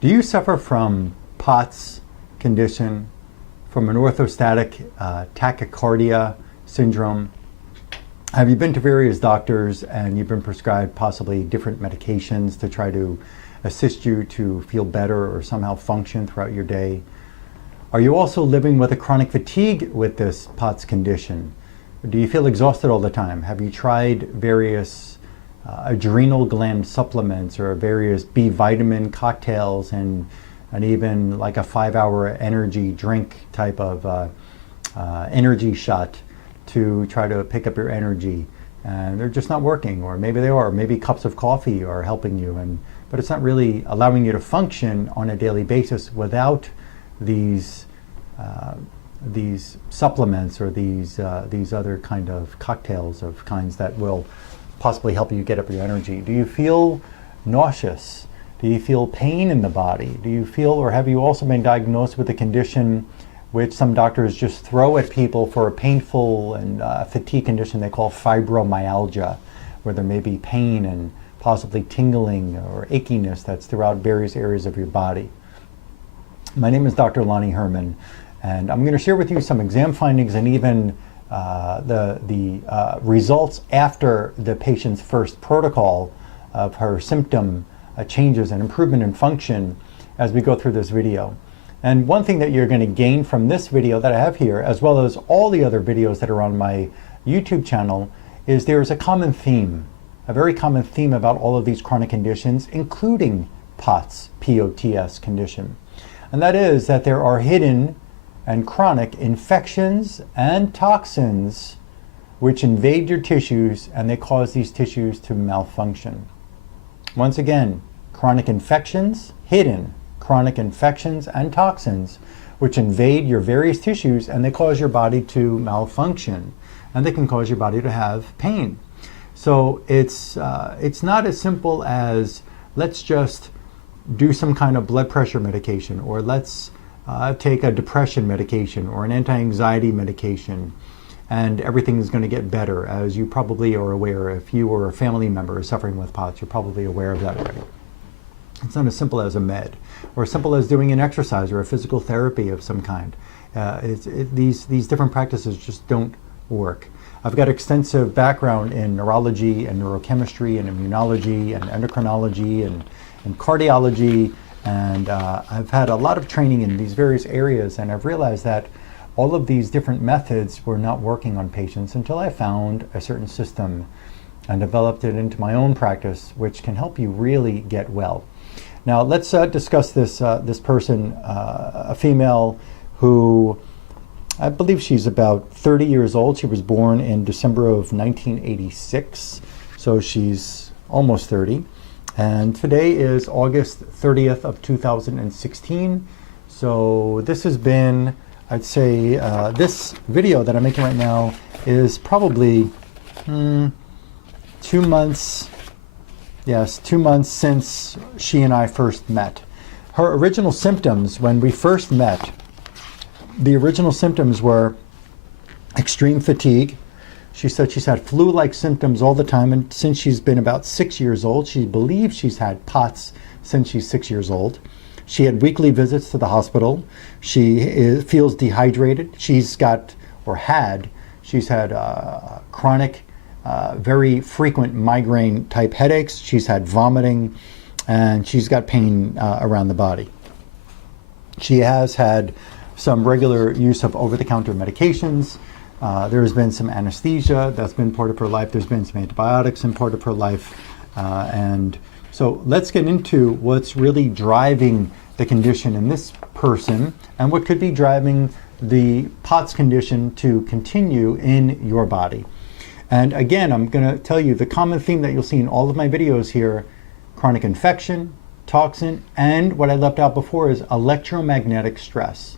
Do you suffer from POTS condition, from an orthostatic tachycardia syndrome? Have you been to various doctors and you've been prescribed possibly different medications to try to assist you to feel better or somehow function throughout your day? Are you also living with a chronic fatigue with this POTS condition? Do you feel exhausted all the time? Have you tried various adrenal gland supplements or various B vitamin cocktails and even like a 5-hour energy drink type of energy shot to try to pick up your energy, and they're just not working? Or maybe they are. Maybe cups of coffee are helping you, but it's not really allowing you to function on a daily basis without these supplements or these other kind of cocktails of kinds that will possibly help you get up your energy. Do you feel nauseous? Do you feel pain in the body? Do you feel, or have you also been diagnosed with a condition which some doctors just throw at people for a painful and fatigue condition they call fibromyalgia, where there may be pain and possibly tingling or achiness that's throughout various areas of your body? My name is Dr. Lonnie Herman, and I'm going to share with you some exam findings and even the results after the patient's first protocol of her symptom changes and improvement in function as we go through this video. And one thing that you're going to gain from this video that I have here, as well as all the other videos that are on my YouTube channel, is there's a common theme, a very common theme about all of these chronic conditions, including POTS, P-O-T-S condition. And that is that there are hidden and chronic infections and toxins which invade your tissues, and they cause these tissues to malfunction. Once again, chronic infections, hidden chronic infections and toxins which invade your various tissues, and they cause your body to malfunction, and they can cause your body to have pain. So it's not as simple as let's just do some kind of blood pressure medication, or let's take a depression medication or an anti-anxiety medication and everything is going to get better. As you probably are aware, if you or a family member is suffering with POTS, you're probably aware of that already. It's not as simple as a med, or as simple as doing an exercise or a physical therapy of some kind. These different practices just don't work. I've got extensive background in neurology and neurochemistry and immunology and endocrinology and cardiology, and I've had a lot of training in these various areas, and I've realized that all of these different methods were not working on patients until I found a certain system and developed it into my own practice, which can help you really get well. Now let's discuss this person, a female who, I believe she's about 30 years old. She was born in December of 1986, so she's almost 30. And today is August 30th of 2016. So this has been, I'd say, this video that I'm making right now is probably 2 months, yes, 2 months since she and I first met. Her original symptoms when we first met, the original symptoms were extreme fatigue. She said she's had flu-like symptoms all the time, and since she's been about 6 years old, she believes she's had POTS since she's 6 years old. She had weekly visits to the hospital. She feels dehydrated. She's had chronic, very frequent migraine type headaches. She's had vomiting, and she's got pain around the body. She has had some regular use of over-the-counter medications. There's been some anesthesia that's been part of her life. There's been some antibiotics in part of her life. And so let's get into what's really driving the condition in this person and what could be driving the POTS condition to continue in your body. And again, I'm going to tell you the common theme that you'll see in all of my videos here: chronic infection, toxin, and what I left out before is electromagnetic stress.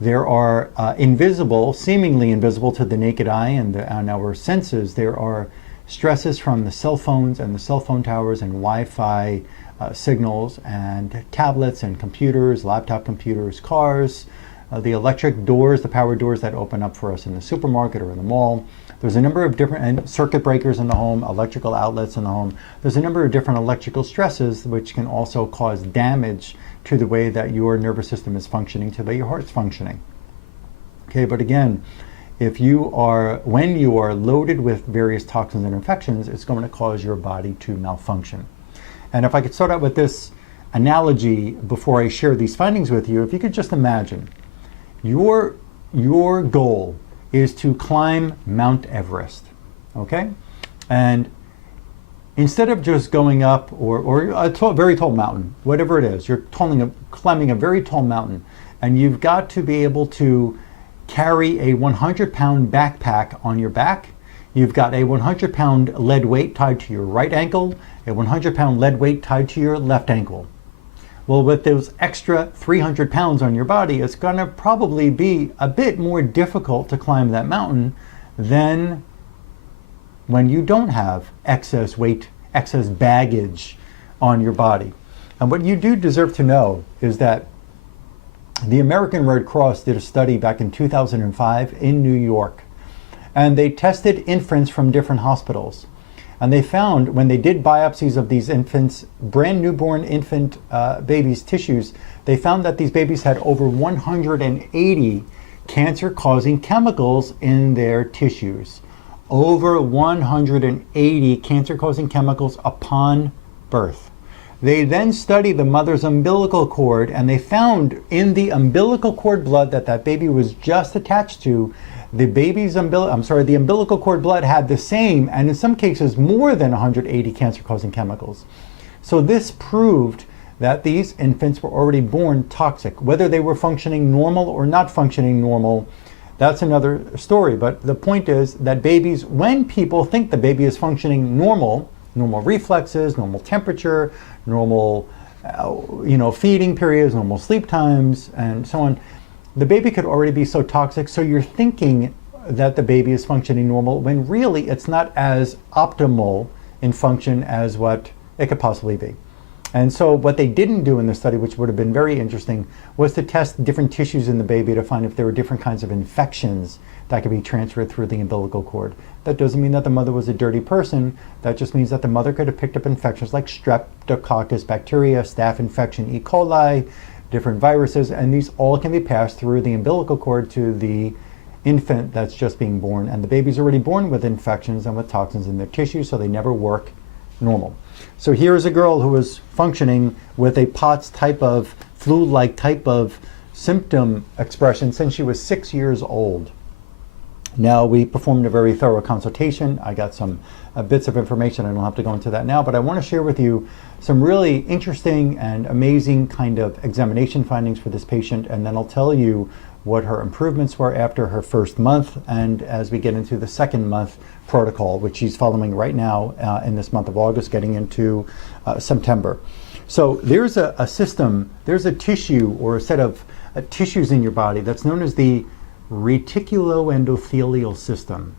There are invisible, seemingly invisible to the naked eye and our senses, there are stresses from the cell phones and the cell phone towers and Wi-Fi signals and tablets and computers, laptop computers, cars, the electric doors, the power doors that open up for us in the supermarket or in the mall. There's a number of different circuit breakers in the home, electrical outlets in the home. There's a number of different electrical stresses which can also cause damage to the way that your nervous system is functioning, to the way your heart's functioning. Okay, but again, when you are loaded with various toxins and infections, it's going to cause your body to malfunction. And if I could start out with this analogy before I share these findings with you, if you could just imagine, your goal is to climb Mount Everest, okay? And instead of just going up or a very tall mountain, whatever it is, you're climbing a very tall mountain, and you've got to be able to carry a 100-pound backpack on your back. You've got a 100-pound lead weight tied to your right ankle, a 100-pound lead weight tied to your left ankle. Well, with those extra 300 pounds on your body, it's going to probably be a bit more difficult to climb that mountain than when you don't have excess weight, excess baggage on your body. And what you do deserve to know is that the American Red Cross did a study back in 2005 in New York, and they tested infants from different hospitals. And they found, when they did biopsies of these infants, brand newborn infant babies' tissues, they found that these babies had over 180 cancer-causing chemicals in their tissues. Over 180 cancer-causing chemicals upon birth. They then studied the mother's umbilical cord, and they found in the umbilical cord blood that baby was just attached to, the umbilical cord blood had the same, and in some cases more than 180 cancer-causing chemicals. So this proved that these infants were already born toxic. Whether they were functioning normal or not functioning normal, that's another story. But the point is that babies, when people think the baby is functioning normal reflexes, normal temperature, normal feeding periods, normal sleep times, and so on, the baby could already be so toxic, so you're thinking that the baby is functioning normal when really it's not as optimal in function as what it could possibly be. And so what they didn't do in the study, which would have been very interesting, was to test different tissues in the baby to find if there were different kinds of infections that could be transferred through the umbilical cord. That doesn't mean that the mother was a dirty person. That just means that the mother could have picked up infections like streptococcus bacteria, staph infection, E. coli, different viruses, and these all can be passed through the umbilical cord to the infant that's just being born. And the baby's already born with infections and with toxins in their tissue, so they never work normal. So here's a girl who was functioning with a POTS type of flu-like type of symptom expression since she was 6 years old. Now, we performed a very thorough consultation. I got some bits of information. I don't have to go into that now, but I want to share with you some really interesting and amazing kind of examination findings for this patient, and then I'll tell you what her improvements were after her first month, and as we get into the second month protocol, which she's following right now in this month of August, getting into September. So there's a system, there's a tissue or a set of tissues in your body that's known as the reticuloendothelial system.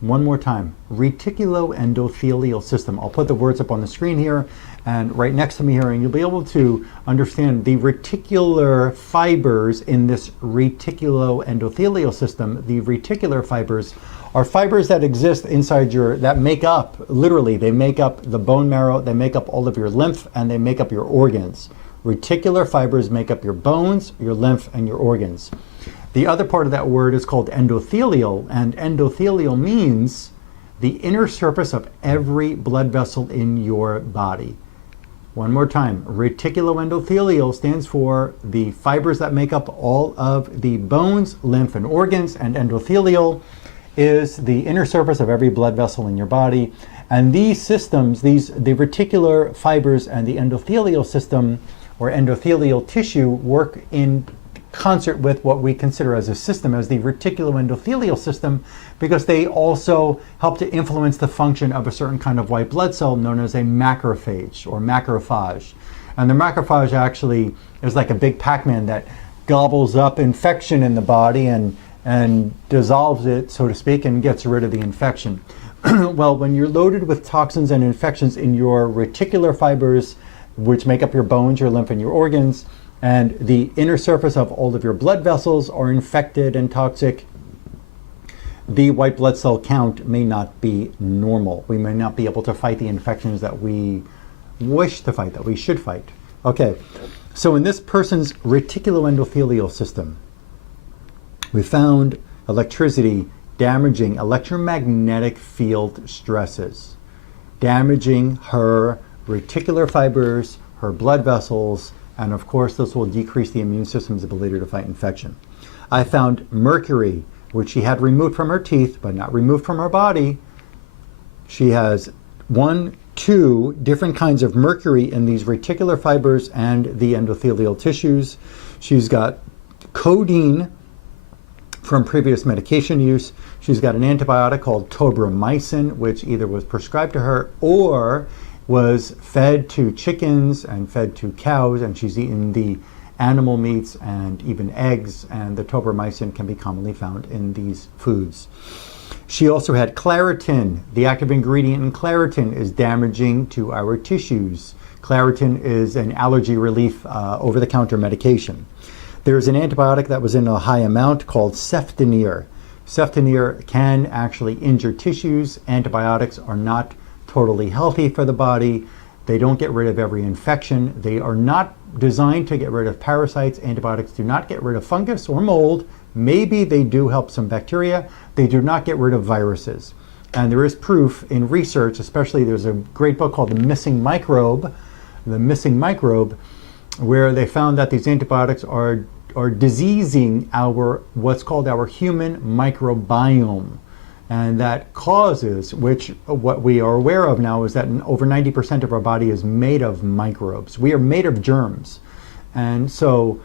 One more time, reticuloendothelial system. I'll put the words up on the screen here and right next to me here, and you'll be able to understand the reticular fibers in this reticuloendothelial system. The reticular fibers are fibers that exist inside that make up, literally, they make up the bone marrow, they make up all of your lymph, and they make up your organs. Reticular fibers make up your bones, your lymph, and your organs. The other part of that word is called endothelial, and endothelial means the inner surface of every blood vessel in your body. One more time, reticuloendothelial stands for the fibers that make up all of the bones, lymph, and organs, and endothelial is the inner surface of every blood vessel in your body. And these systems, the reticular fibers and the endothelial system or endothelial tissue work in concert with what we consider as a system, as the reticuloendothelial system, because they also help to influence the function of a certain kind of white blood cell known as a macrophage or macrophage. And the macrophage actually is like a big Pac-Man that gobbles up infection in the body and dissolves it, so to speak, and gets rid of the infection. Well, when you're loaded with toxins and infections in your reticular fibers, which make up your bones, your lymph, and your organs, and the inner surface of all of your blood vessels are infected and toxic, the white blood cell count may not be normal. We may not be able to fight the infections that we wish to fight, that we should fight. Okay, So in this person's reticuloendothelial system, we found electricity damaging electromagnetic field stresses, damaging her reticular fibers, her blood vessels, and of course this will decrease the immune system's ability to fight infection. I found mercury, which she had removed from her teeth, but not removed from her body. She has 2 different kinds of mercury in these reticular fibers and the endothelial tissues. She's got codeine from previous medication use. She's got an antibiotic called tobramycin, which either was prescribed to her or was fed to chickens and fed to cows, and she's eaten the animal meats and even eggs, and the tobramycin can be commonly found in these foods. She also had Claritin. The active ingredient in Claritin is damaging to our tissues. Claritin is an allergy relief over-the-counter medication. There's an antibiotic that was in a high amount called ceftonir. Ceftonir can actually injure tissues. Antibiotics are not totally healthy for the body. They don't get rid of every infection. They are not designed to get rid of parasites. Antibiotics do not get rid of fungus or mold. Maybe they do help some bacteria. They do not get rid of viruses. And there is proof in research, especially there's a great book called The Missing Microbe, where they found that these antibiotics are diseasing what's called our human microbiome. And that causes, what we are aware of now is that over 90% of our body is made of microbes. We are made of germs. And so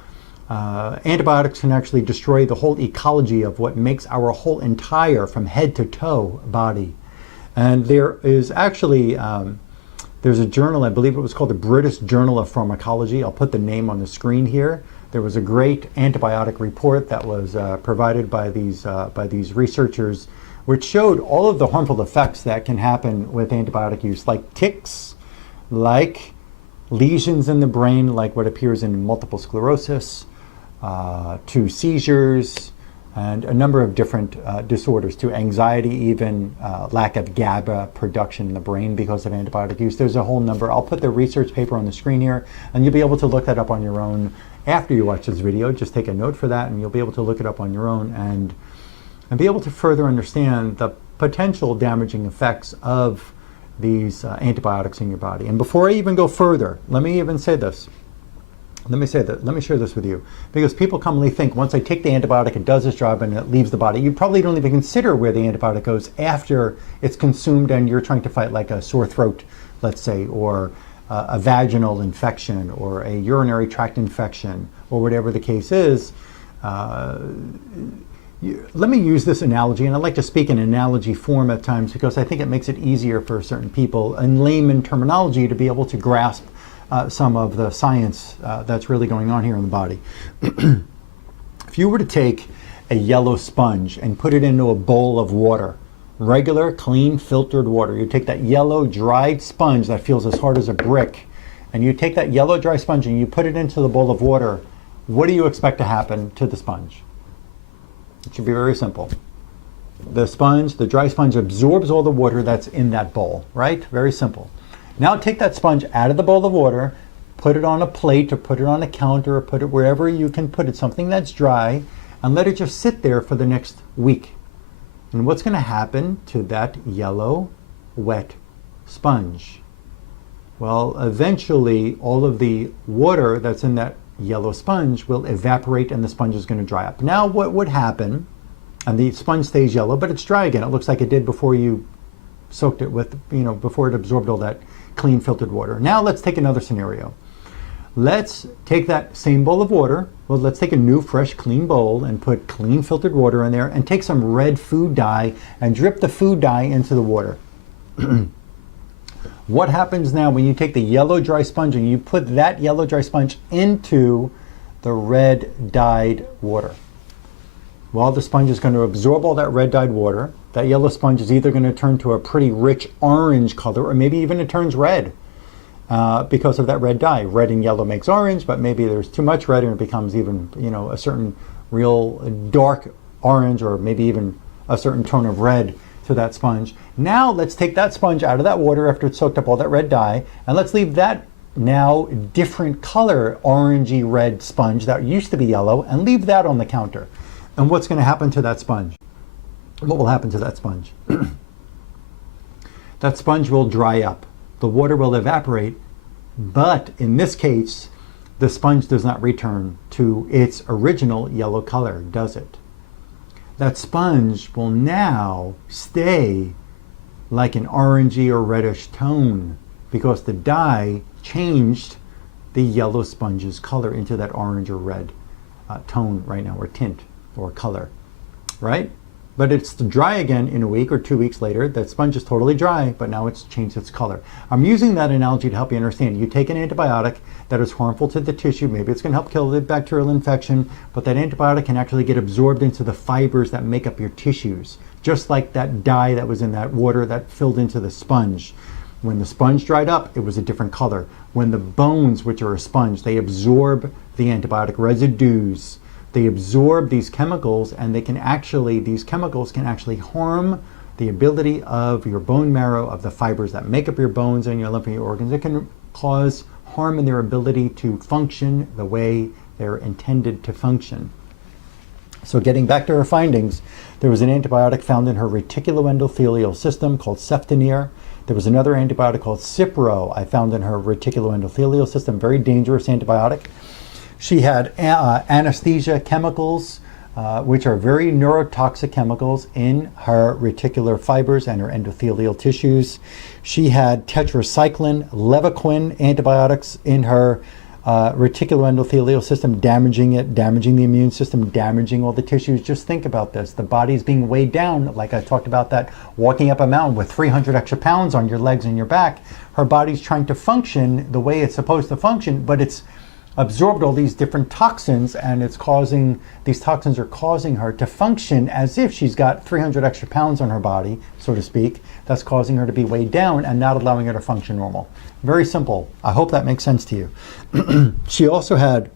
antibiotics can actually destroy the whole ecology of what makes our whole entire, from head to toe, body. And there is actually, there's a journal, I believe it was called the British Journal of Pharmacology. I'll put the name on the screen here. There was a great antibiotic report that was provided by these researchers, which showed all of the harmful effects that can happen with antibiotic use, like tics, like lesions in the brain, like what appears in multiple sclerosis, to seizures, and a number of different disorders, to anxiety even, lack of GABA production in the brain because of antibiotic use. There's a whole number. I'll put the research paper on the screen here, and you'll be able to look that up on your own after you watch this video. Just take a note for that, and you'll be able to look it up on your own and be able to further understand the potential damaging effects of these antibiotics in your body. And before I even go further, let me share this with you, because people commonly think once I take the antibiotic, it does its job and it leaves the body. You probably don't even consider where the antibiotic goes after it's consumed and you're trying to fight like a sore throat, let's say, or a vaginal infection or a urinary tract infection or whatever the case is. Let me use this analogy, and I like to speak in analogy form at times because I think it makes it easier for certain people in layman terminology to be able to grasp some of the science that's really going on here in the body. If you were to take a yellow sponge and put it into a bowl of water, regular, clean, filtered water, you take that yellow, dried sponge that feels as hard as a brick, and you take that yellow, dry sponge and you put it into the bowl of water, what do you expect to happen to the sponge? It should be very simple. The sponge, the dry sponge, absorbs all the water that's in that bowl, right? Very simple. Now take that sponge out of the bowl of water, put it on a plate or put it on a counter or put it wherever you can put it, something that's dry, and let it just sit there for the next week. And what's going to happen to that yellow, wet sponge? Well, eventually all of the water that's in that yellow sponge will evaporate and the sponge is going to dry up. Now what would happen, and the sponge stays yellow, but it's dry again. It looks like it did before you soaked it with, before it absorbed all that clean filtered water. Now let's take another scenario. Let's take that same bowl of water. Well, let's take a new, fresh, clean bowl and put clean filtered water in there and take some red food dye and drip the food dye into the water. What happens now when you take the yellow dry sponge and you put that yellow dry sponge into the red dyed water? Well, the sponge is going to absorb all that red dyed water. That yellow sponge is either going to turn to a pretty rich orange color, or maybe even it turns red because of that red dye. Red and yellow makes orange, but maybe there's too much red and it becomes even, a certain real dark orange, or maybe even a certain tone of red to that sponge. Now let's take that sponge out of that water after it's soaked up all that red dye, and let's leave that now different color orangey red sponge that used to be yellow and leave that on the counter. And what's going to happen to that sponge? What will happen to that sponge? That sponge will dry up. The water will evaporate, but in this case, the sponge does not return to its original yellow color, does it? That sponge will now stay like an orangey or reddish tone because the dye changed the yellow sponge's color into that orange or red tone right now, or tint or color, right? But it's dry again in a week or 2 weeks later. That sponge is totally dry, but now it's changed its color. I'm using that analogy to help you understand. You take an antibiotic that is harmful to the tissue. Maybe it's going to help kill the bacterial infection, but that antibiotic can actually get absorbed into the fibers that make up your tissues, just like that dye that was in that water that filled into the sponge. When the sponge dried up, it was a different color. When the bones, which are a sponge, they absorb the antibiotic residues, they absorb these chemicals, and these chemicals can actually harm the ability of your bone marrow, of the fibers that make up your bones and your lymph and your organs. It can cause harm in their ability to function the way they're intended to function. So getting back to her findings, there was an antibiotic found in her reticuloendothelial system called ceftonir. There was another antibiotic called Cipro I found in her reticuloendothelial system, very dangerous antibiotic. She had anesthesia chemicals, which are very neurotoxic chemicals in her reticular fibers and her endothelial tissues. She had tetracycline, levaquin antibiotics in her reticuloendothelial system, damaging it, damaging the immune system, damaging all the tissues. Just think about this. The body's being weighed down, like I talked about that, walking up a mountain with 300 extra pounds on your legs and your back. Her body's trying to function the way it's supposed to function, but it's absorbed all these different toxins, and these toxins are causing her to function as if she's got 300 extra pounds on her body, so to speak. That's causing her to be weighed down and not allowing her to function normal. Very simple. I hope that makes sense to you. She also had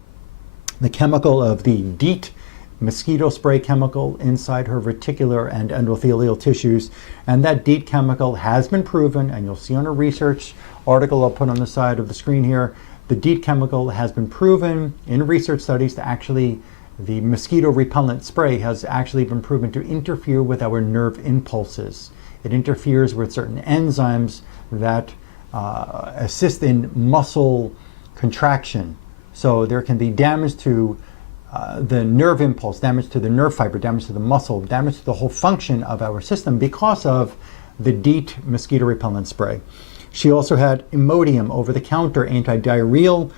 the chemical of the DEET mosquito spray chemical inside her reticular and endothelial tissues, and that DEET chemical has been proven, and you'll see on a research article I'll put on the side of the screen here. The DEET chemical has been proven in research studies to actually, the mosquito repellent spray has actually been proven to interfere with our nerve impulses. It interferes with certain enzymes that assist in muscle contraction. So there can be damage to the nerve impulse, damage to the nerve fiber, damage to the muscle, damage to the whole function of our system because of the DEET mosquito repellent spray. She also had Imodium, over-the-counter anti-diarrheal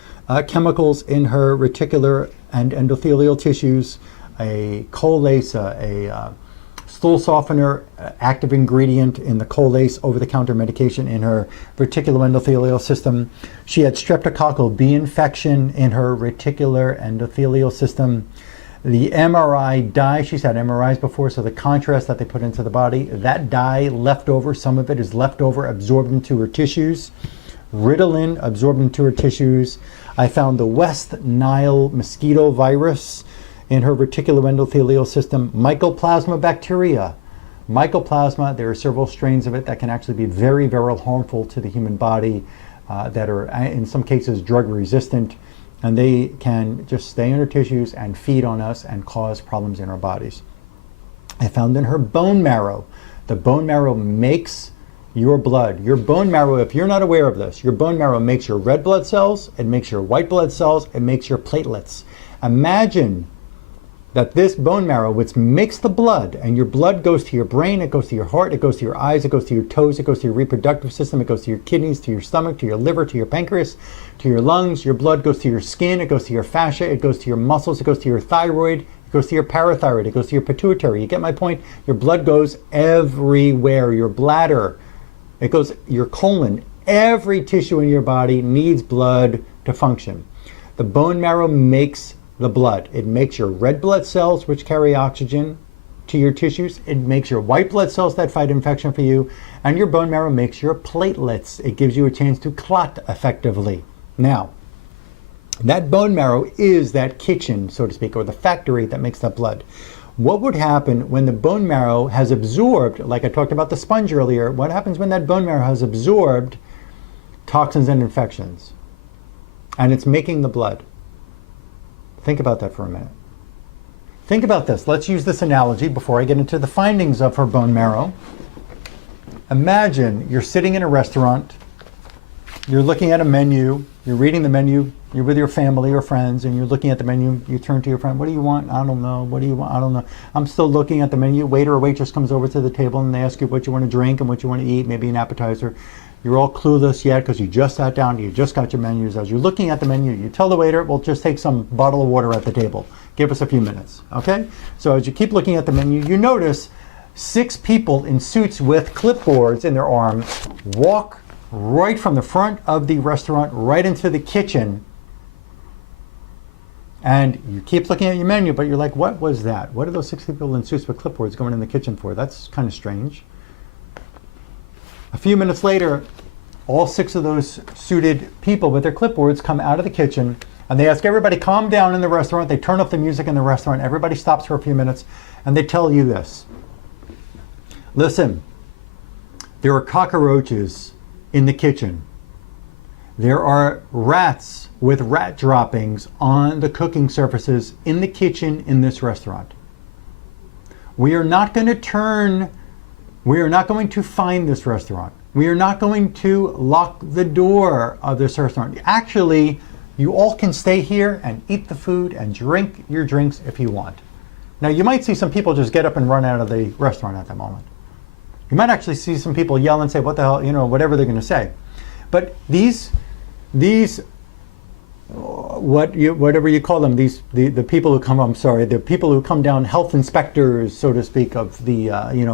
chemicals in her reticular and endothelial tissues, a Colace, a stool softener, active ingredient in the Colace over-the-counter medication in her reticuloendothelial system. She had streptococcal B infection in her reticular endothelial system. The MRI dye, she's had MRIs before, so the contrast that they put into the body, that dye left over, some of it is left over, absorbed into her tissues. Ritalin absorbed into her tissues. I found the West Nile mosquito virus in her reticuloendothelial system. Mycoplasma bacteria. Mycoplasma, there are several strains of it that can actually be very, very harmful to the human body, that are in some cases drug resistant. And they can just stay in our tissues and feed on us and cause problems in our bodies. I found in her bone marrow. The bone marrow makes your blood. Your bone marrow, if you're not aware of this, your bone marrow makes your red blood cells, it makes your white blood cells, it makes your platelets. Imagine that this bone marrow, which makes the blood, and your blood goes to your brain, it goes to your heart, it goes to your eyes, it goes to your toes, it goes to your reproductive system, it goes to your kidneys, to your stomach, to your liver, to your pancreas, to your lungs. Your blood goes to your skin, it goes to your fascia, it goes to your muscles, it goes to your thyroid, it goes to your parathyroid, it goes to your pituitary. You get my point? Your blood goes everywhere. Your bladder, it goes, your colon, every tissue in your body needs blood to function. The bone marrow makes the blood. It makes your red blood cells, which carry oxygen to your tissues. It makes your white blood cells that fight infection for you. And your bone marrow makes your platelets. It gives you a chance to clot effectively. Now, that bone marrow is that kitchen, so to speak, or the factory that makes that blood. What would happen when the bone marrow has absorbed, like I talked about the sponge earlier, what happens when that bone marrow has absorbed toxins and infections? and it's making the blood. Think about that for a minute. Think about this. Let's use this analogy before I get into the findings of her bone marrow. Imagine you're sitting in a restaurant, you're looking at a menu, you're reading the menu, you're with your family or friends, and you're looking at the menu, you turn to your friend, what do you want? I don't know. What do you want? I don't know. I'm still looking at the menu. Waiter or waitress comes over to the table and they ask you what you want to drink and what you want to eat, maybe an appetizer. You're all clueless yet because you just sat down, you just got your menus. As you're looking at the menu, you tell the waiter, well, just take some bottle of water at the table. Give us a few minutes, okay? So as you keep looking at the menu, you notice 6 people in suits with clipboards in their arms walk right from the front of the restaurant right into the kitchen. And you keep looking at your menu, but you're like, what was that? What are those 6 people in suits with clipboards going in the kitchen for? That's kind of strange. A few minutes later, all 6 of those suited people with their clipboards come out of the kitchen and they ask everybody, calm down in the restaurant. They turn off the music in the restaurant. Everybody stops for a few minutes and they tell you this. Listen, there are cockroaches in the kitchen. There are rats with rat droppings on the cooking surfaces in the kitchen in this restaurant. We are not going to find this restaurant. We are not going to lock the door of this restaurant. Actually, you all can stay here and eat the food and drink your drinks if you want. Now, you might see some people just get up and run out of the restaurant at that moment. You might actually see some people yell and say, what the hell, whatever they're going to say. But whatever you call them, the people who come, the people who come down, health inspectors, so to speak, of the,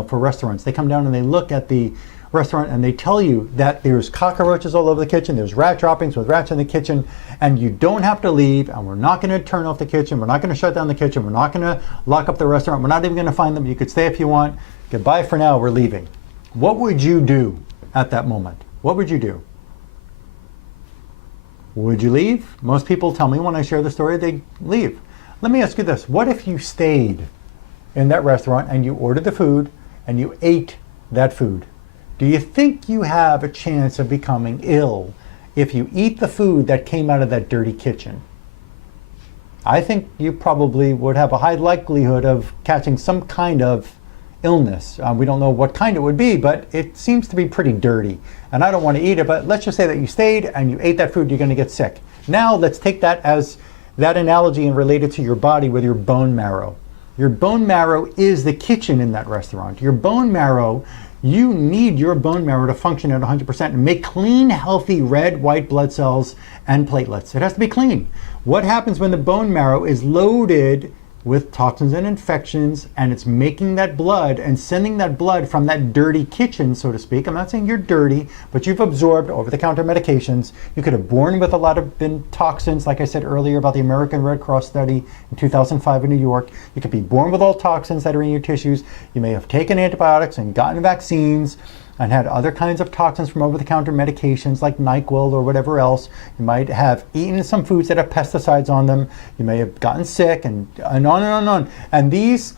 for restaurants, they come down and they look at the restaurant and they tell you that there's cockroaches all over the kitchen, there's rat droppings with rats in the kitchen, and you don't have to leave, and we're not going to turn off the kitchen, we're not going to shut down the kitchen, we're not going to lock up the restaurant, we're not even going to find them, you could stay if you want, goodbye for now, we're leaving. What would you do at that moment? What would you do? Would you leave? Most people tell me when I share the story, they leave. Let me ask you this. What if you stayed in that restaurant and you ordered the food and you ate that food? Do you think you have a chance of becoming ill if you eat the food that came out of that dirty kitchen? I think you probably would have a high likelihood of catching some kind of illness. We don't know what kind it would be, but it seems to be pretty dirty. And I don't want to eat it, but let's just say that you stayed and you ate that food, you're going to get sick. Now let's take that as that analogy and relate it to your body with your bone marrow. Your bone marrow is the kitchen in that restaurant. Your bone marrow, you need your bone marrow to function at 100% and make clean, healthy red, white blood cells and platelets. It has to be clean. What happens when the bone marrow is loaded with toxins and infections, and it's making that blood and sending that blood from that dirty kitchen, so to speak? I'm not saying you're dirty, but you've absorbed over-the-counter medications. You could have born with a lot of toxins, like I said earlier about the American Red Cross study in 2005 in New York. You could be born with all toxins that are in your tissues. You may have taken antibiotics and gotten vaccines and had other kinds of toxins from over-the-counter medications like NyQuil or whatever else. You might have eaten some foods that have pesticides on them. You may have gotten sick and on and on and on. And these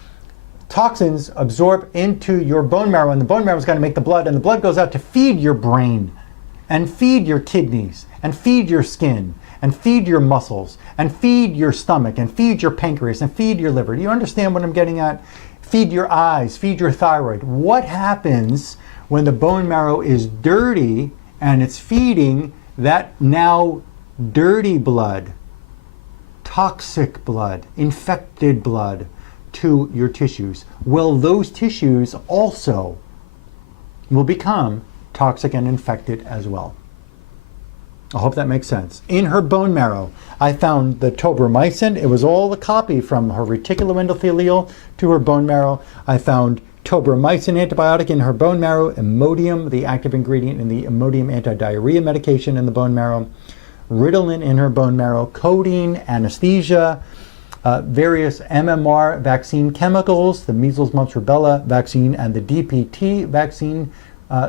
toxins absorb into your bone marrow, and the bone marrow is going to make the blood, and the blood goes out to feed your brain and feed your kidneys and feed your skin and feed your muscles and feed your stomach and feed your pancreas and feed your liver. Do you understand what I'm getting at? Feed your eyes, feed your thyroid. What happens when the bone marrow is dirty and it's feeding that now dirty blood, toxic blood, infected blood to your tissues? Well, those tissues also will become toxic and infected as well. I hope that makes sense. In her bone marrow, I found the tobramycin. It was all a copy from her reticuloendothelial to her bone marrow. I found tobramycin antibiotic in her bone marrow, Imodium, the active ingredient in the Imodium anti-diarrhea medication in the bone marrow, Ritalin in her bone marrow, codeine, anesthesia, various MMR vaccine chemicals, the measles, mumps, rubella vaccine, and the DPT vaccine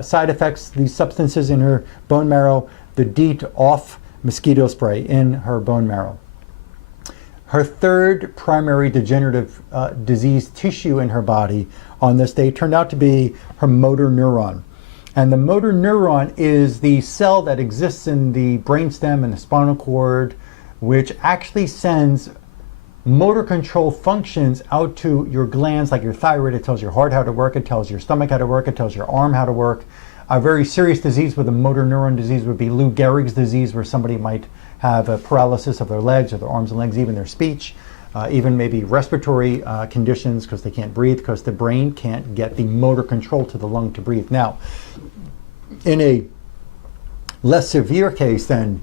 side effects, these substances in her bone marrow, the DEET off mosquito spray in her bone marrow. Her third primary degenerative disease tissue in her body on this day turned out to be her motor neuron. And the motor neuron is the cell that exists in the brainstem and the spinal cord, which actually sends motor control functions out to your glands, like your thyroid. It tells your heart how to work, it tells your stomach how to work, it tells your arm how to work. A very serious disease with a motor neuron disease would be Lou Gehrig's disease, where somebody might have a paralysis of their legs or their arms and legs, even their speech, even maybe respiratory conditions because they can't breathe because the brain can't get the motor control to the lung to breathe. Now, in a less severe case than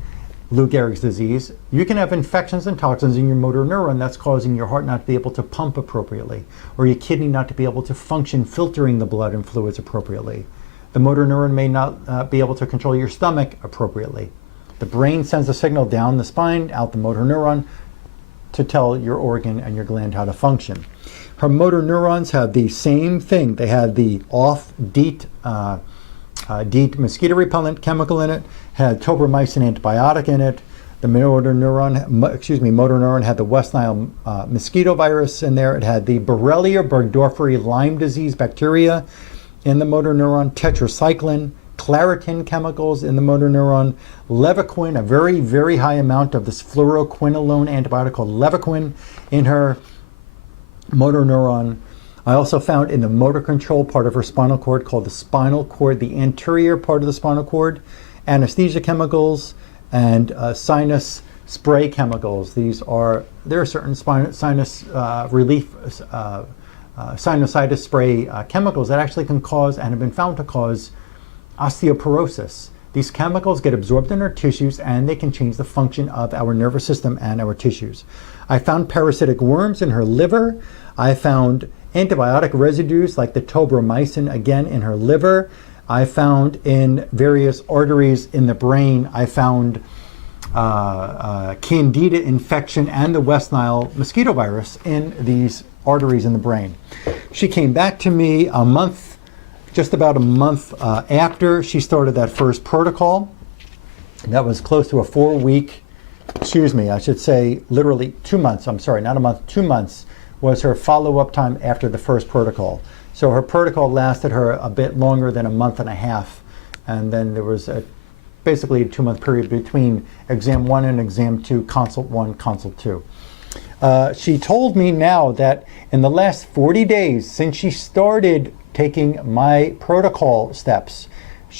Lou Gehrig's disease, you can have infections and toxins in your motor neuron that's causing your heart not to be able to pump appropriately, or your kidney not to be able to function filtering the blood and fluids appropriately. The motor neuron may not be able to control your stomach appropriately. The brain sends a signal down the spine, out the motor neuron, to tell your organ and your gland how to function. Her motor neurons have the same thing. They have the DEET mosquito repellent chemical in it, had tobramycin antibiotic in it. The motor neuron had the West Nile mosquito virus in there. It had the Borrelia burgdorferi Lyme disease bacteria in the motor neuron, tetracycline, claritin chemicals in the motor neuron, levaquin, a very, very high amount of this fluoroquinolone antibiotic called levaquin in her motor neuron. I also found in the motor control part of her spinal cord, called the spinal cord, the anterior part of the spinal cord, anesthesia chemicals and sinus spray chemicals. There are certain sinus relief sinusitis spray chemicals that actually can cause and have been found to cause osteoporosis. These chemicals get absorbed in our tissues and they can change the function of our nervous system and our tissues. I found parasitic worms in her liver. I found antibiotic residues like the tobramycin again in her liver. I found in various arteries in the brain, I found candida infection and the West Nile mosquito virus in these arteries in the brain. She came back to me just about a month after she started that first protocol. That was close to a 4-week, I should say literally 2 months, I'm sorry, not a month, 2 months was her follow-up time after the first protocol. So her protocol lasted her a bit longer than a month and a half. And then there was basically a 2-month period between exam 1 and exam 2, consult 1, consult 2. She told me now that in the last 40 days since she started taking my protocol steps,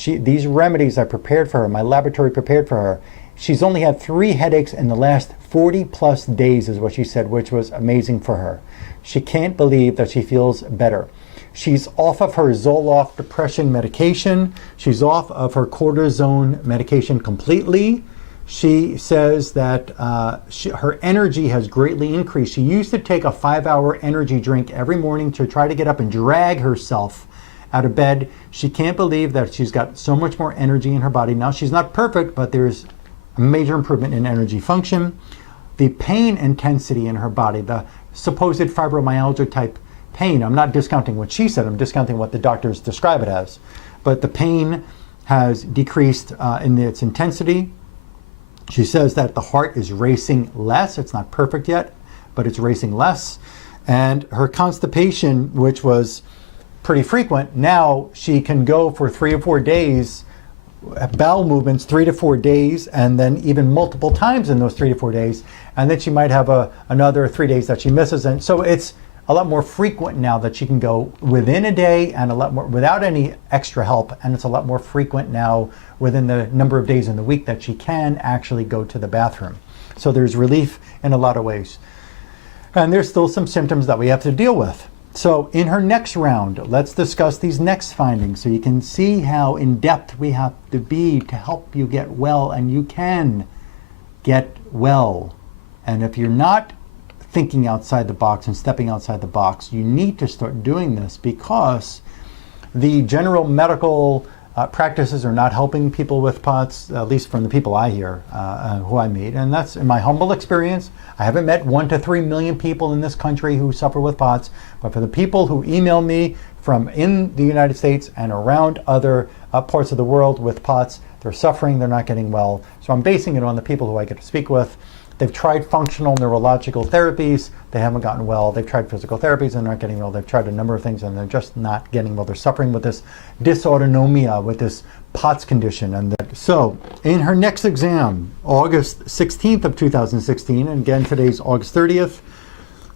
these remedies I prepared for her, my laboratory prepared for her, she's only had 3 headaches in the last 40 plus days is what she said, which was amazing for her. She can't believe that she feels better. She's off of her Zoloft depression medication. She's off of her cortisone medication completely. She says that her energy has greatly increased. She used to take a 5-hour energy drink every morning to try to get up and drag herself out of bed. She can't believe that she's got so much more energy in her body. Now, she's not perfect, but there's a major improvement in energy function. The pain intensity in her body, the supposed fibromyalgia type pain, I'm not discounting what she said, I'm discounting what the doctors describe it as, but the pain has decreased in its intensity. She says that the heart is racing less. It's not perfect yet, but it's racing less. And her constipation, which was pretty frequent, now she can go for 3 or 4 days, bowel movements 3 to 4 days, and then even multiple times in those 3 to 4 days. And then she might have another 3 days that she misses. And so it's a lot more frequent now that she can go within a day and a lot more without any extra help. And it's a lot more frequent now within the number of days in the week that she can actually go to the bathroom. So there's relief in a lot of ways. And there's still some symptoms that we have to deal with. So in her next round, let's discuss these next findings so you can see how in depth we have to be to help you get well, and you can get well. And if you're not thinking outside the box and stepping outside the box, you need to start doing this, because the general medical practices are not helping people with POTS, at least from the people I hear, who I meet. And that's in my humble experience. I haven't met 1 to 3 million people in this country who suffer with POTS, but for the people who email me from in the United States and around other parts of the world with POTS, they're suffering, they're not getting well. So I'm basing it on the people who I get to speak with. They've tried functional neurological therapies. They haven't gotten well. They've tried physical therapies and they're not getting well. They've tried a number of things and they're just not getting well. They're suffering with this dysautonomia, with this POTS condition. And so in her next exam, August 16th of 2016, and again today's August 30th,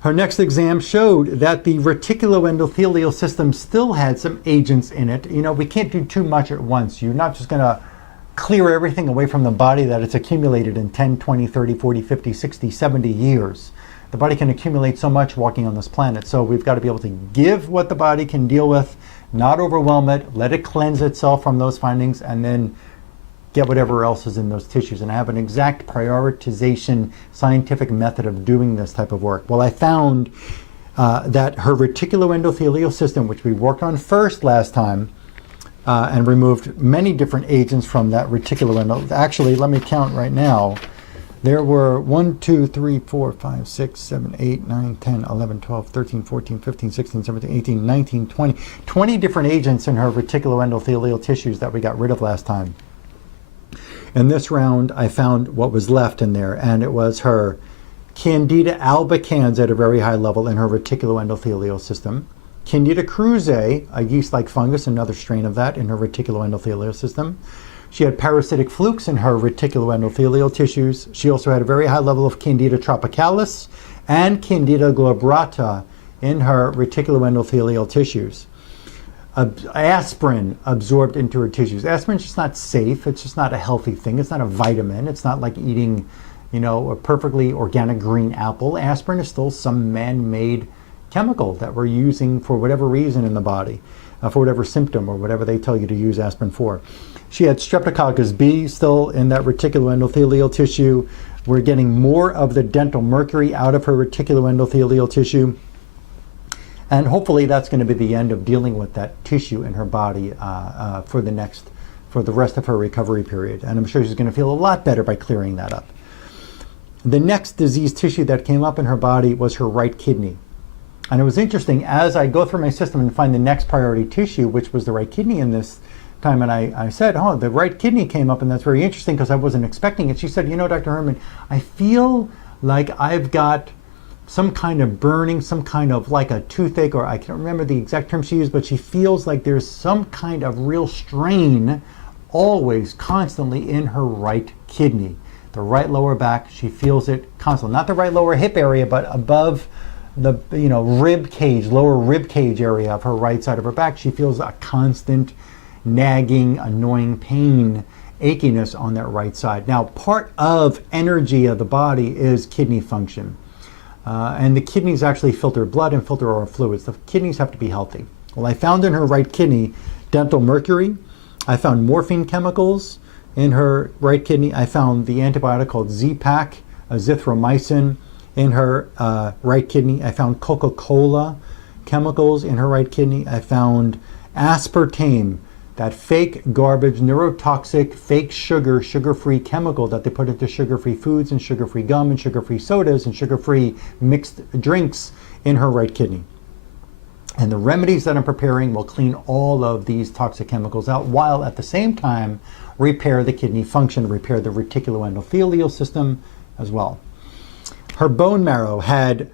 her next exam showed that the reticuloendothelial system still had some agents in it. You know, we can't do too much at once. You're not just going to clear everything away from the body that it's accumulated in 10, 20, 30, 40, 50, 60, 70 years. The body can accumulate so much walking on this planet. So we've got to be able to give what the body can deal with, not overwhelm it, let it cleanse itself from those findings, and then get whatever else is in those tissues. And I have an exact prioritization scientific method of doing this type of work. Well, I found that her reticuloendothelial system, which we worked on first last time, and removed many different agents from that reticuloendothelial. Actually, let me count right now. There were 1, 2, 3, 4, 5, 6, 7, 8, 9, 10, 11, 12, 13, 14, 15, 16, 17, 18, 19, 20. 20 different agents in her reticuloendothelial tissues that we got rid of last time. In this round, I found what was left in there, and it was her Candida albicans at a very high level in her reticuloendothelial system. Candida krusei, a yeast-like fungus, another strain of that in her reticuloendothelial system. She had parasitic flukes in her reticuloendothelial tissues. She also had a very high level of Candida tropicalis and Candida glabrata in her reticuloendothelial tissues. Aspirin absorbed into her tissues. Aspirin's just not safe. It's just not a healthy thing. It's not a vitamin. It's not like eating, you know, a perfectly organic green apple. Aspirin is still some man-made chemical that we're using for whatever reason in the body, for whatever symptom or whatever they tell you to use aspirin for. She had Streptococcus B still in that reticuloendothelial tissue. We're getting more of the dental mercury out of her reticuloendothelial tissue. And hopefully that's going to be the end of dealing with that tissue in her body for the rest of her recovery period. And I'm sure she's going to feel a lot better by clearing that up. The next diseased tissue that came up in her body was her right kidney. And it was interesting, as I go through my system and find the next priority tissue, which was the right kidney in this time, and I said, oh, the right kidney came up, and that's very interesting because I wasn't expecting it. She said, you know, Dr. Herman, I feel like I've got some kind of burning, some kind of like a toothache, or I can't remember the exact term she used, but she feels like there's some kind of real strain always, constantly in her right kidney. The right lower back, she feels it constantly. Not the right lower hip area, but above the rib cage, lower rib cage area of her right side of her back. She feels a constant nagging, annoying pain, achiness on that right side. Now, part of energy of the body is kidney function. And the kidneys actually filter blood and filter our fluids. The kidneys have to be healthy. Well, I found in her right kidney dental mercury. I found morphine chemicals in her right kidney. I found the antibiotic called Z-Pak, azithromycin, in her right kidney. I found Coca-Cola chemicals in her right kidney. I found aspartame, that fake garbage, neurotoxic, fake sugar, sugar-free chemical that they put into sugar-free foods and sugar-free gum and sugar-free sodas and sugar-free mixed drinks in her right kidney. And the remedies that I'm preparing will clean all of these toxic chemicals out while at the same time repair the kidney function, repair the reticuloendothelial system as well. Her bone marrow had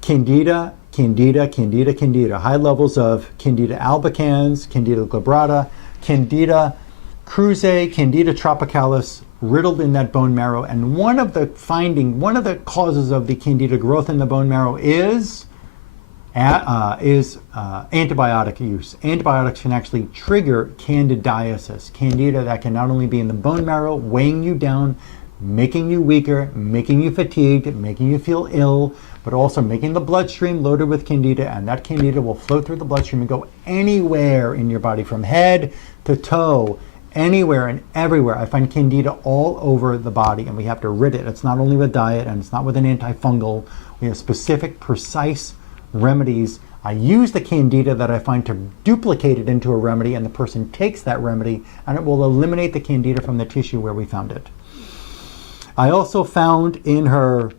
Candida, high levels of Candida albicans, Candida glabrata, Candida krusei, Candida tropicalis riddled in that bone marrow. And one of the causes of the Candida growth in the bone marrow is antibiotic use. Antibiotics can actually trigger candidiasis. Candida that can not only be in the bone marrow, weighing you down, making you weaker, making you fatigued, making you feel ill, but also making the bloodstream loaded with Candida, and that Candida will flow through the bloodstream and go anywhere in your body, from head to toe, anywhere and everywhere. I find Candida all over the body, and we have to rid it. It's not only with diet, and it's not with an antifungal. We have specific, precise remedies. I use the Candida that I find to duplicate it into a remedy, and the person takes that remedy, and it will eliminate the Candida from the tissue where we found it. I also found in her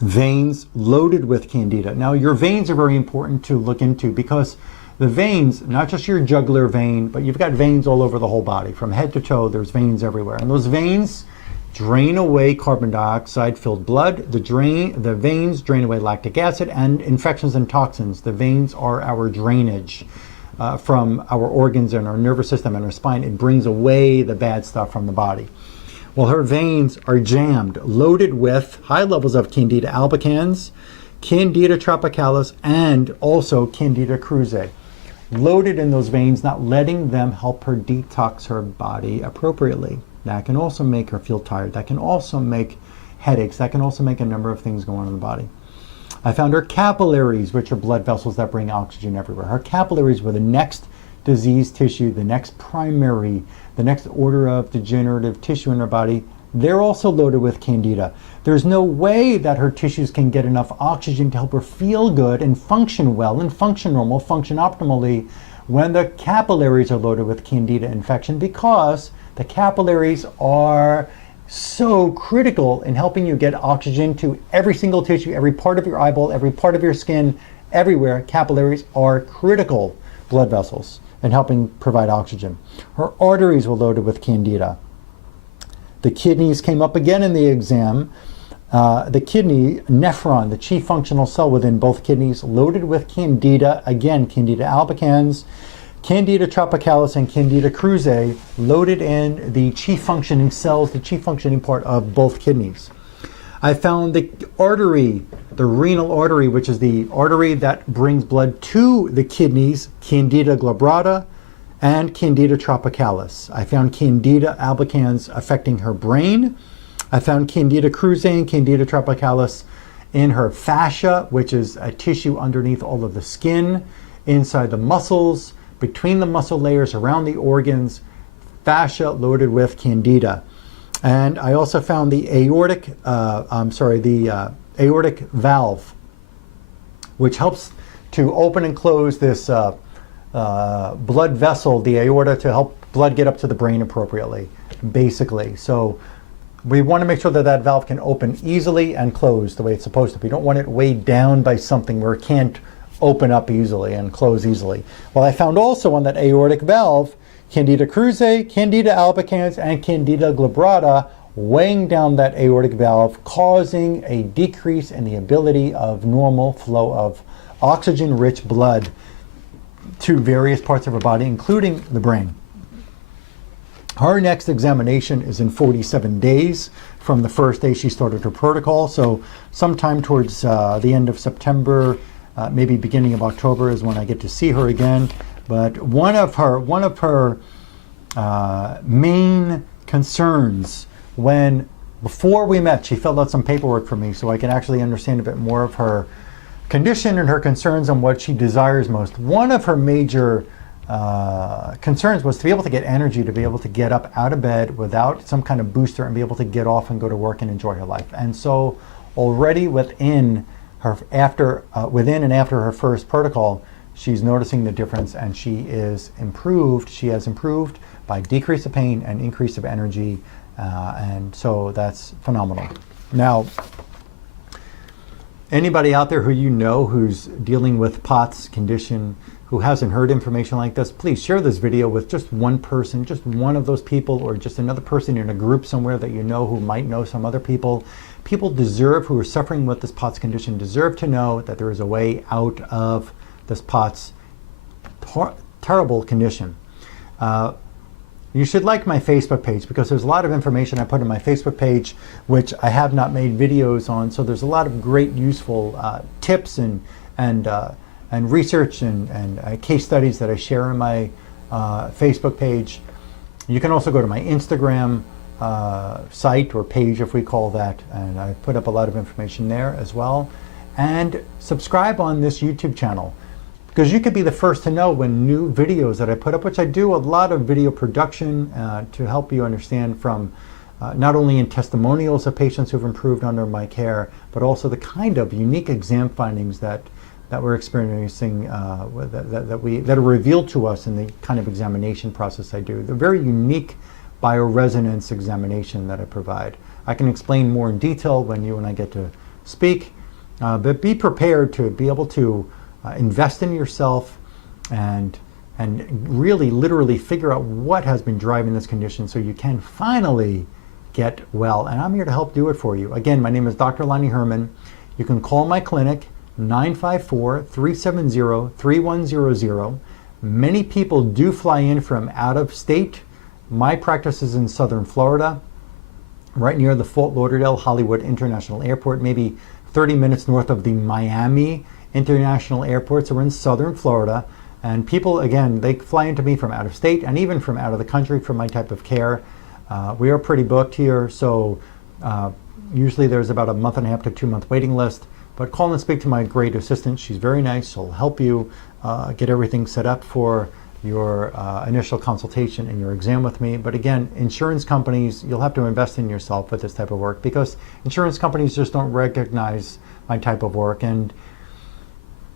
veins loaded with Candida. Now, your veins are very important to look into because the veins, not just your jugular vein, but you've got veins all over the whole body. From head to toe, there's veins everywhere. And those veins drain away carbon dioxide filled blood. The veins drain away lactic acid and infections and toxins. The veins are our drainage from our organs and our nervous system and our spine. It brings away the bad stuff from the body. Well, her veins are jammed, loaded with high levels of Candida albicans, Candida tropicalis, and also Candida krusei. Loaded in those veins, not letting them help her detox her body appropriately. That can also make her feel tired. That can also make headaches. That can also make a number of things go on in the body. I found her capillaries, which are blood vessels that bring oxygen everywhere. Her capillaries were the next diseased tissue, the next primary, the next order of degenerative tissue in her body. They're also loaded with Candida. There's no way that her tissues can get enough oxygen to help her feel good and function well and function normal, function optimally when the capillaries are loaded with Candida infection, because the capillaries are so critical in helping you get oxygen to every single tissue, every part of your eyeball, every part of your skin, everywhere. Capillaries are critical blood vessels in helping provide oxygen. Her arteries were loaded with Candida. The kidneys came up again in the exam. The kidney, nephron, the chief functional cell within both kidneys, loaded with Candida, again, Candida albicans, Candida tropicalis, and Candida krusei, loaded in the chief functioning cells, the chief functioning part of both kidneys. I found the artery, the renal artery, which is the artery that brings blood to the kidneys, Candida glabrata and Candida tropicalis. I found Candida albicans affecting her brain. I found Candida krusei and Candida tropicalis in her fascia, which is a tissue underneath all of the skin, inside the muscles, between the muscle layers, around the organs, fascia loaded with Candida. And I also found the aortic valve, which helps to open and close this blood vessel, the aorta, to help blood get up to the brain appropriately, basically. So we want to make sure that that valve can open easily and close the way it's supposed to. We don't want it weighed down by something where it can't open up easily and close easily. Well, I found also on that aortic valve Candida krusei, Candida albicans, and Candida glabrata weighing down that aortic valve, causing a decrease in the ability of normal flow of oxygen-rich blood to various parts of her body, including the brain. Her next examination is in 47 days from the first day she started her protocol. So sometime towards the end of September, maybe beginning of October is when I get to see her again. But one of her main concerns before we met, she filled out some paperwork for me so I can actually understand a bit more of her condition and her concerns and what she desires most. One of her major concerns was to be able to get energy, to be able to get up out of bed without some kind of booster and be able to get off and go to work and enjoy her life. And so already within and after her first protocol, she's noticing the difference, and she is improved. She has improved by decrease of pain and increase of energy, and so that's phenomenal. Now, anybody out there who you know who's dealing with POTS condition, who hasn't heard information like this, please share this video with just one person, just one of those people, or just another person in a group somewhere that you know who might know some other people. People who are suffering with this POTS condition deserve to know that there is a way out of this POTS terrible condition. You should like my Facebook page, because there's a lot of information I put on my Facebook page which I have not made videos on. So there's a lot of great useful tips and research and case studies that I share on my Facebook page. You can also go to my Instagram site, or page if we call that, and I put up a lot of information there as well. And subscribe on this YouTube channel, because you could be the first to know when new videos that I put up, which I do a lot of video production to help you understand from not only in testimonials of patients who've improved under my care, but also the kind of unique exam findings that we're experiencing, that are revealed to us in the kind of examination process I do. The very unique bioresonance examination that I provide. I can explain more in detail when you and I get to speak, but be prepared to be able to invest in yourself and really literally figure out what has been driving this condition, so you can finally get well. And I'm here to help do it for you. Again, my name is Dr. Lonnie Herman. You can call my clinic, 954-370-3100. Many people do fly in from out of state. My practice is in southern Florida, right near the Fort Lauderdale Hollywood International Airport, maybe 30 minutes north of the Miami International Airport. So we're in southern Florida. And people, again, they fly into me from out of state and even from out of the country for my type of care. We are pretty booked here, so usually there's about a month and a half to 2 month waiting list. But call and speak to my great assistant. She's very nice. She'll help you get everything set up for your initial consultation and your exam with me. But again, insurance companies, you'll have to invest in yourself with this type of work because insurance companies just don't recognize my type of work. And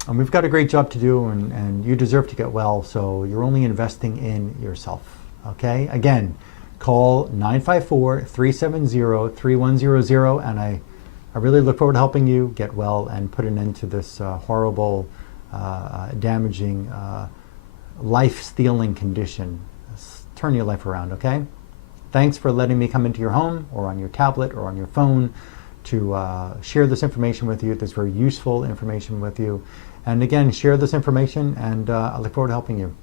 we've got a great job to do, and you deserve to get well, so you're only investing in yourself, okay? Again, call 954-370-3100, and I really look forward to helping you get well and put an end to this horrible, damaging, life-stealing condition. Let's turn your life around, okay? Thanks for letting me come into your home or on your tablet or on your phone to share this information with you, this very useful information with you. And again, share this information, and I look forward to helping you.